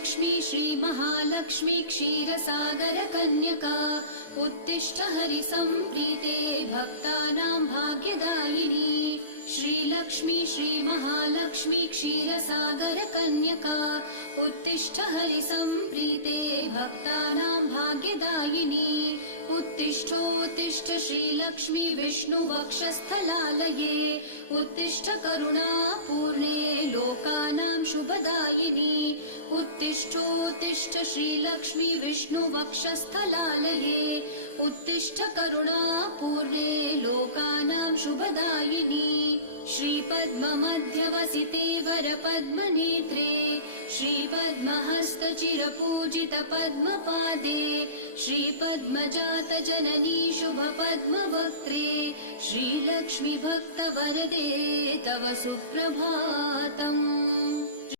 श्रीलक्ष्मी श्रीमहालक्ष्मी क्षीरसागरकन्यका उत्तिष्ठ हरिसम्प्रीते भक्तानां भाग्यदायिनी। श्रीलक्ष्मी श्रीमहालक्ष्मी क्षीरसागरकन्यका उत्तिष्ठ हरिसम्प्रीते भक्तानां भाग्यदायिनी। उत्तिष्ठोत्तिष्ठ श्रीलक्ष्मी विष्णुवक्षस्थलालये उत्तिष्ठ करुणापूर्णे लोकानां शुभदायिनी। उत्तिष्ठोत्तिष्ठ श्रीलक्ष्मी विष्णुवक्षस्थलालये उत्तिष्ठ करुणापूर्णे लोकानां शुभदायिनी। श्रीपद्ममध्यवसिते वरपद्मनेत्रे श्रीपद्महस्तचिरपूजितपद्मपादे श्रीपद्मजातजननी शुभपद्मवक्त्रे श्रीलक्ष्मी भक्तवरदे तव सुप्रभातम्।